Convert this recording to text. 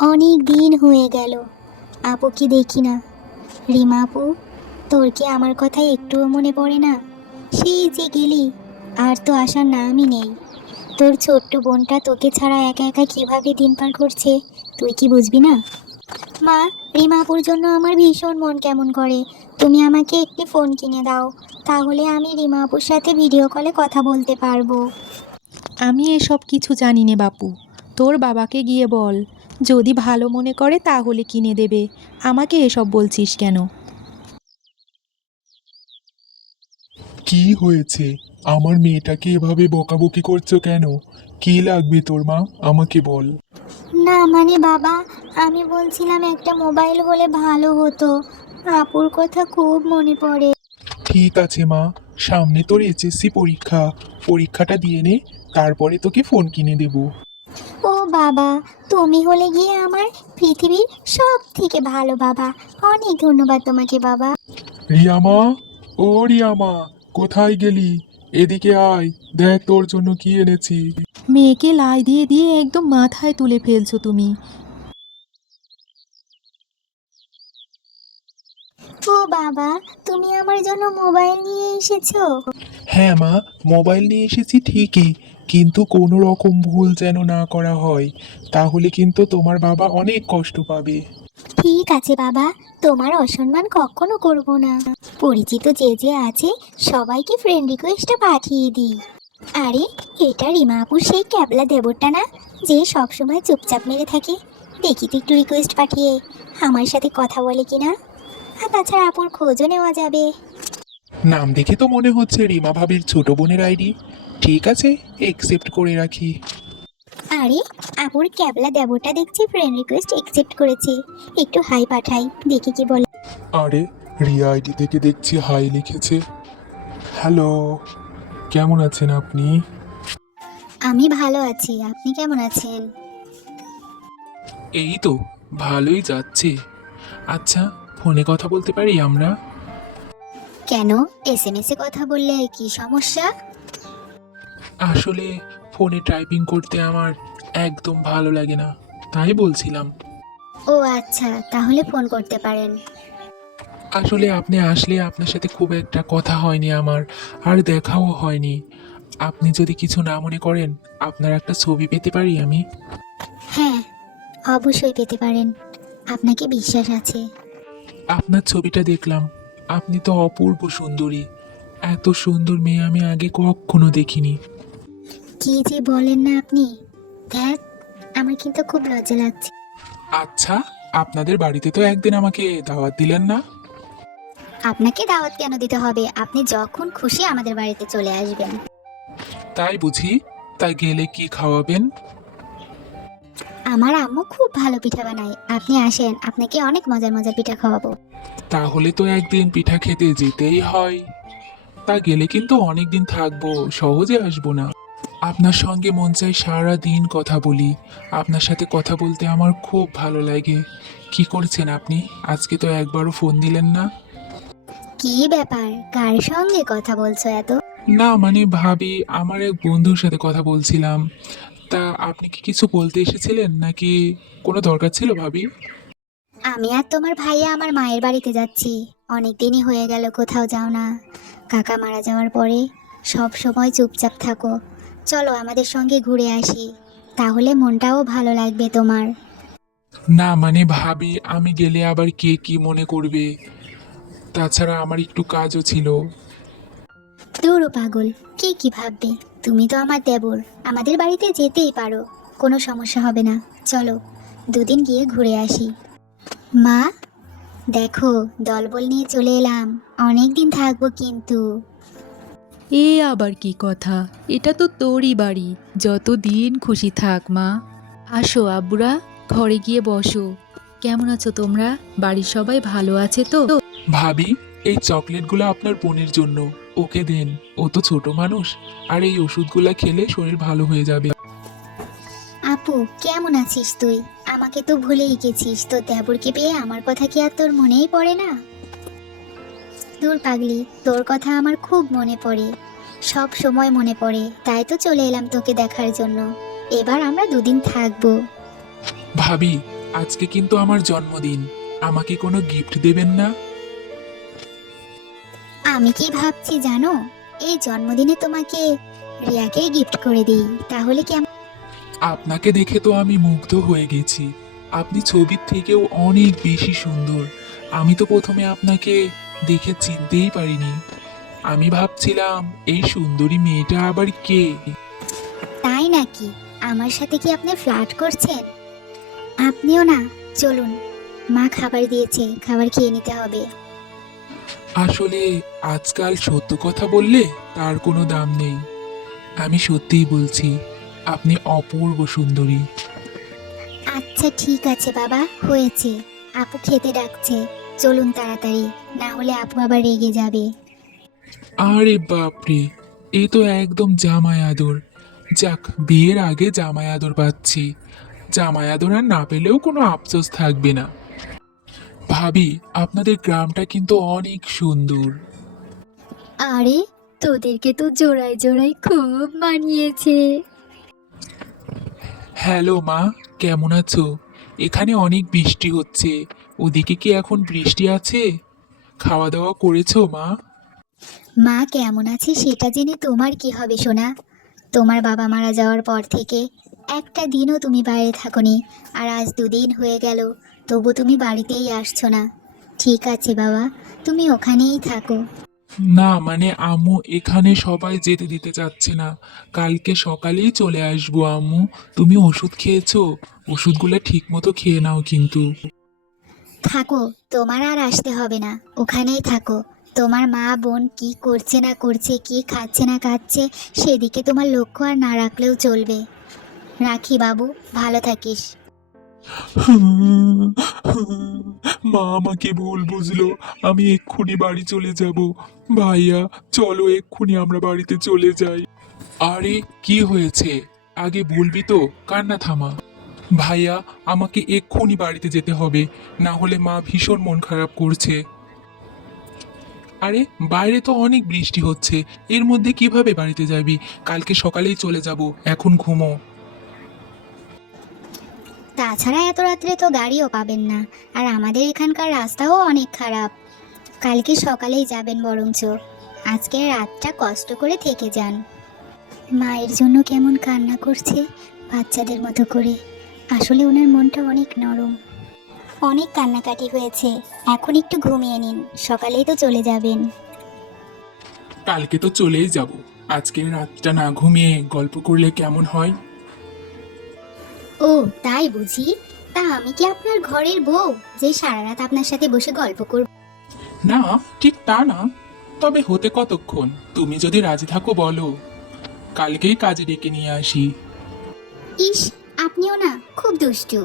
অনেক দিন হয়ে গেল আপুকে দেখি না। রিমা আপু, তোর কি আমার কথা একটুও মনে পড়ে না? সেই যে গেলি, আর তো আসার নামই নেই। তোর ছোট্ট বোনটা তোকে ছাড়া একা একা কিভাবে দিন পার করছে, তুই কি বুঝবি না? মা, রিমা আপুর জন্য আমার ভীষণ মন কেমন করে। তুমি আমাকে একটি ফোন কিনে দাও, তাহলে আমি রিমা আপুর সাথে ভিডিও কলে কথা বলতে পারবো। আমি এসব কিছু জানি নে বাপু। তোর বাবাকে গিয়ে বল, যদি ভালো মনে করে তাহলে কিনে দেবে। আমাকে এসব বলছিস কেন? কি হয়েছে? আমার মেয়েটাকে এভাবে বকাবকি করছো কেন? কি লাগবে তোর মা? আমাকে বল। না মানে বাবা, আমি বলছিলাম একটা মোবাইল হলে ভালো হতো। আপুর কথা খুব মনে পড়ে। ঠিক আছে মা, সামনে তোর এইচএসসি পরীক্ষা। পরীক্ষাটা দিয়ে নে, তারপরে তোকে ফোন কিনে দেব। ও বাবা, তুমি হলে গিয়ে আমার পৃথিবীর সব থেকে ভালো বাবা। অনেক ধন্যবাদ তোমাকে বাবা। রিয়ামা, ও রিয়ামা, কোথায় গেলি? এদিকে আয়, দেখ তোর জন্য কি এনেছি। মেয়েকে লাই দিয়ে দিয়ে একদম মাথায় তুলে ফেলছো তুমি। ও বাবা, তুমি আমার জন্য মোবাইল নিয়ে এসেছো? হ্যাঁ মা, মোবাইল নিয়ে এসেছি ঠিকই, কিন্তু কোনো রকম ভুল যেন না করা হয়, তাহলে কিন্তু তোমার বাবা অনেক কষ্ট পাবে। ঠিক আছে বাবা, তোমার অসম্মান কখনো করব না। পরিচিত যে যে আছে সবাইকে ফ্রেন্ড রিকোয়েস্টটা পাঠিয়ে দিই। আরে, এটা রিমা আপুর সেই ক্যাবলা দেবরটা না, যে সব সময় চুপচাপ মেরে থাকে? দেখি তো একটু রিকোয়েস্ট পাঠিয়ে আমার সাথে কথা বলে কিনা। আর তাছাড়া আপুর খোঁজও নেওয়া যাবে। নাম দেখে তো মনে হচ্ছে রিমা ভাবির ছোট বোনের আইডি। ঠিক আছে, একসেপ্ট করে রাখি। আরে, আপুর ক্যাবলা দেবরটা দেখছি ফ্রেন্ড রিকোয়েস্ট একসেপ্ট করেছে। একটু হাই পাঠাই, দেখি কি বলে। আরে, রিয়া আইডি থেকে দেখছি হাই লিখেছে। হ্যালো, কেমন আছেন আপনি? আমি ভালো আছি, আপনি কেমন আছেন? এই তো, ভালোই যাচ্ছে। আচ্ছা, ফোনে কথা বলতে পারি আমরা? কেন, এসএমএস এ কথা বললে কি সমস্যা? আসলে ফোনে টাইপিং করতে আমার একদম ভালো লাগে না, তাই বলছিলাম। ও আচ্ছা, তাহলে ফোন করতে পারেন। আসলে আপনি আসলে আপনার সাথে খুব একটা কথা হয়নি আমার, আর দেখাও হয়নি। আপনি যদি কিছু না মনে করেন, আপনার একটা ছবি পেতে পারি আমি? হ্যাঁ, অবশ্যই পেতে পারেন, আপনাকে বিশ্বাস আছে। আপনার ছবিটা দেখলাম, আপনি তো অপূর্ব সুন্দরী। এত সুন্দর মেয়ে আমি আগে কখনো দেখিনি। কি যে বলেন না আপনি! ধ্যাত, আমার কিন্তু খুব লজ্জা লাগছে। আচ্ছা, আপনাদের বাড়িতে তো একদিন আমাকে দাওয়াত দিলেন না? আপনাকে দাওয়াত কেন দিতে হবে? আপনি যখন খুশি আমাদের বাড়িতে চলে আসবেন। তাই বুঝি? তাই গেলে কি খাওয়াবেন? আমার আম্মু খুব ভালো পিঠা বানায়, আপনি আসেন, আপনাকে অনেক মজার মজার পিঠা খাওয়াবো। তাহলে তো একদিন পিঠা খেতে যেতেই হয়। তা গেলে কিন্তু অনেক দিন থাকবো, সহজে আসবো না। আপনার সঙ্গে মন চাই সারা দিন কথা বলি। আপনার সাথে কথা বলতে আমার খুব ভালো লাগে। কি করছেন আপনি? আজকে তো একবারও ফোন দিলেন না। কি ব্যাপার, কার সঙ্গে কথা বলছো এত? না মানে ভাবি, আমার এক বন্ধুর সাথে কথা বলছিলাম। তা আপনি কি কিছু বলতে এসেছিলেন নাকি কোনো দরকার ছিল ভাবি? আমি আর তোমার ভাইয়া আমার মায়ের বাড়িতে যাচ্ছি। অনেক দিনই হয়ে গেল কোথাও যাও না। কাকা মারা যাওয়ার পরে সব সময় চুপচাপ থাকো। চলো আমাদের সঙ্গে ঘুরে আসি, তাহলে মনটাও ভালো লাগবে তোমার। না মানে ভাবি, আমি গেলে আবার কে কি মনে করবে? তাছাড়া আমার একটু কাজও ছিল। দূরও পাগল, কে কি ভাববে? তুমি তো আমার দেবর, আমাদের বাড়িতে যেতেই পারো, কোনো সমস্যা হবে না। চলো, দুদিন গিয়ে ঘুরে আসি। মা, দেখো, দলবল নিয়ে চলে এলাম। অনেক দিন থাকবো কিন্তু। এ আবার কি কথা? এটা তো তোরই বাড়ি, যতদিন খুশি থাক মা। আসো আব্বুরা, ঘরে গিয়ে বসো। কেমন আছো তোমরা? বাড়ির সবাই ভালো আছে তো? ভাবি, এই চকলেটগুলো আপনার বোনের জন্য। ওকে দেন, ও তো ছোট মানুষ, আর এই ওষুধগুলো খেলে শরীর ভালো হয়ে যাবে। আপু, কেমন আছিস তুই? আমাকে তো ভুলেই গেছিস, তোর দেবরকে পেয়ে আমার কথা কি আর তোর মনেই পড়ে না? দূর পাগলি, তোর কথা আমার খুব মনে পড়ে, সব সময় মনে পড়ে, তাই তো চলে এলাম তোকে দেখার জন্য। এবার আমরা দুদিন থাকবো। ভাবি, আজকে কিন্তু আমার জন্মদিন, আমাকে কোনো গিফট দেবেন না? আমি কি ভাবছি জানো, এই জন্মদিনে তোমাকে রিয়াকে গিফট করে দিই, তাহলে কি আপনাকে দেখে তো আমি মুগ্ধ হয়ে গেছি। আপনি ছবির থেকেও অনেক বেশি সুন্দর। আমি তো প্রথমে আপনাকে দেখে চিনতেই পারিনি। আমি ভাবছিলাম এই সুন্দরী মেয়েটা আবার কে। তাই নাকি? আমার সাথে কি আপনি ফ্লার্ট করছেন? আপনিও না, চলুন, মা খাবার দিয়েছে, খাবার খেয়ে নিতে হবে। আসলে আজকাল সত্য কথা বললে তার কোনো দাম নেই। আমি সত্যিই বলছি, আপনি অপূর্ব সুন্দরী। আচ্ছা ঠিক আছে বাবা, হয়েছে। আপু খেতে ডাকছে, চলুন তাড়াতাড়ি, না হলে আপু আবার রেগে যাবে। আরে বাপরে, এ তো একদম জামাই আদর। যাক, বিয়ের আগে জামাই আদর পাচ্ছি। জামাই আদর আর না পেলেও কোনো আফসোস থাকবে না। ভাবি, আপনাদের গ্রামটা কিন্তু অনেক সুন্দর। আরে, তোদেরকে তো জোড়ায় জোড়ায় খুব মানিয়েছে। হ্যালো মা, কেমন আছো? এখানে অনেক বৃষ্টি হচ্ছে। ওদিকে কি এখন বৃষ্টি আছে? খাওয়া দাওয়া করেছো মা? মা কেমন আছে সেটা জেনে তোমার কি হবে সোনা? তোমার বাবা মারা যাওয়ার পর থেকে একটা দিনও তুমি বাইরে থাকোনি, আর আজ 2 দিন হয়ে গেল, তবু তুমি বাড়িতেই আসছো না। ঠিক আছে বাবা, তুমি ওখানেই থাকো। না মানে আম্মু, এখানে সবাই যেতে দিতে চাচ্ছে না। কালকে সকালেই চলে আসবো আম্মু। তুমি ওষুধ খেয়েছো? ওষুধগুলো ঠিক মতো খেয়ে নাও কিন্তু। থাকো, তোমার আর আসতে হবে না, ওখানেই থাকো। তোমার মা বোন কি করছে না করছে, কি খাচ্ছে না খাচ্ছে, সেদিকে তোমার লক্ষ্য আর না রাখলেও চলবে। রাখি বাবু, ভালো থাকিস। মা আমাকে ভুল বুঝলো। আমি এক্ষুনি বাড়ি চলে যাব। ভাইয়া, চলো এক্ষুনি আমরা বাড়িতে চলে যাই। আরে কি হয়েছে? আগে বলবি তো, কান্না থামা। ভাইয়া, আমাকে এক্ষুনি বাড়িতে যেতে হবে, না হলে মা ভীষণ মন খারাপ করছে। আরে বাইরে তো অনেক বৃষ্টি হচ্ছে, এর মধ্যে কিভাবে বাড়িতে যাবি? কালকে সকালেই চলে যাব, এখন ঘুমো। তাছাড়া এত রাত্রে তো গাড়িও পাবেন না, আর আমাদের এখানকার রাস্তাও অনেক খারাপ। কালকে সকালেই যাবেন বরঞ্চ, আজকের রাতটা কষ্ট করে থেকে যান। মায়ের জন্য কেমন কান্না করছে, বাচ্চাদের মতো করে। আসলে ওনার মনটা অনেক নরম। অনেক কান্নাকাটি হয়েছে, এখন একটু ঘুমিয়ে নিন, সকালেই তো চলে যাবেন। কালকে তো চলেই যাব, আজকের রাতটা না ঘুমিয়ে গল্প করলে কেমন হয়? ও তাই বুঝি? তা আমি কি আপনার ঘরের বউ যে সারা রাত আপনার সাথে বসে গল্প করব? না, ঠিক তা না। তবে হতে কতক্ষণ? তুমি যদি রাজি থাকো বলো, কালকেই কাজে ডেকে নিয়ে আসি। ইস, আপনিও না খুব দুষ্টু।